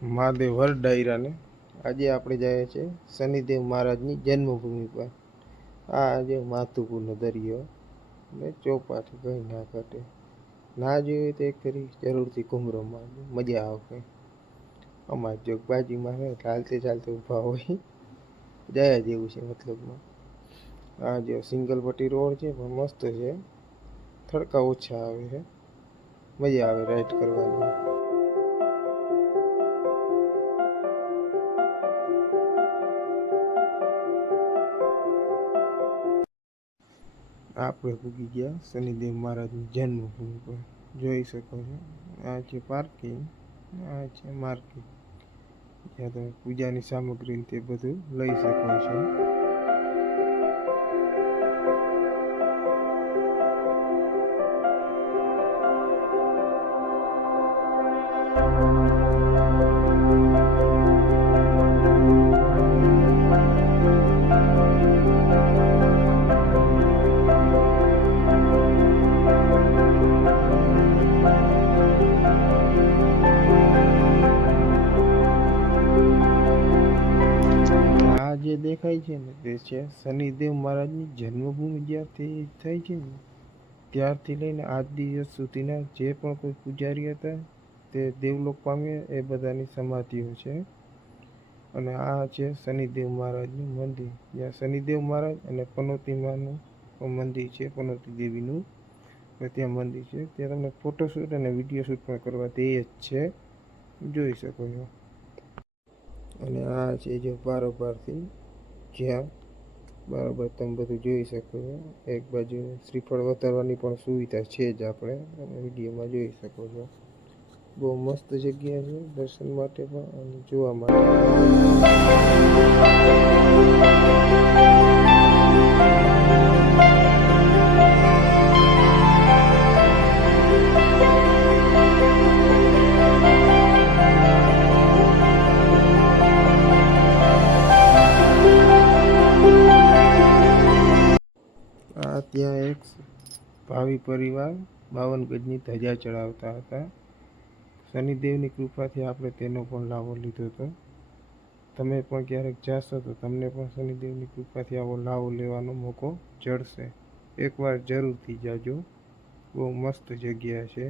Mahadev world ડાયરાને આજે આપણે જઈએ છીએ શનિદેવ મહારાજની જન્મભૂમિ પર. આ આજે માથુપુરનો દરિયો ને ચોપાટી કંઈ ના ઘટે. ના જોઈએ તો એક ફરી જરૂરથી ઘૂમરો મારજો, મજા આવશે. અમારે જો બાજુમાં છે, ચાલતે ચાલતે ઊભા હોય જયા જેવું છે મતલબમાં. આ જો સિંગલ પટ્ટી રોડ છે પણ મસ્ત છે, થડકા ઓછા આવે છે, મજા આવે રાઈડ કરવાની. આપણે પૂગી ગયા શનિદેવ મહારાજની જન્મભૂમિ પર. જોઈ શકો છો આ છે પાર્કિંગ, આ છે માર્કેટ, જ્યાં તમે પૂજાની સામગ્રી તે બધું લઈ શકો છો. જે દેખાય છે ને તે છે શનિદેવ મહારાજની જન્મભૂમિ. જ્યાંથી થઈ છે ને ત્યારથી લઈને આજ દિવસ સુધીના જે પણ કોઈ પૂજારી હતા તે દેવલોક પામ્યા, એ બધાની સમાધિઓ છે. અને આ છે શનિદેવ મહારાજનું મંદિર, જ્યાં શનિદેવ મહારાજ અને પનોતી માનું મંદિર છે, પનોતી દેવીનું ત્યાં મંદિર છે. ત્યાં તમને ફોટોશૂટ અને વિડીયો શૂટ પણ કરવા તે જ છે, જોઈ શકો છો. અને આ છે જો બારોબારથી, જ્યાં બરાબર તમે બધું જોઈ શકો છો. એક બાજુ શ્રીફળ વધારવાની પણ સુવિધા છે જ, આપણે વિડીયોમાં જોઈ શકો છો. બહુ મસ્ત જગ્યા છે દર્શન માટે પણ અને જોવા માટે. ત્યાં એક ભાવિ પરિવાર 52 ગજની ધજા ચડાવતા હતા. શનિદેવની કૃપાથી આપણે તેનો પણ લાભો લીધો હતો. તમે પણ ક્યારેક જાશો તો તમને પણ શનિદેવની કૃપાથી આવો લાભો લેવાનો મોકો જળશે. એકવાર જરૂરથી જાજો, બહુ મસ્ત જગ્યા છે.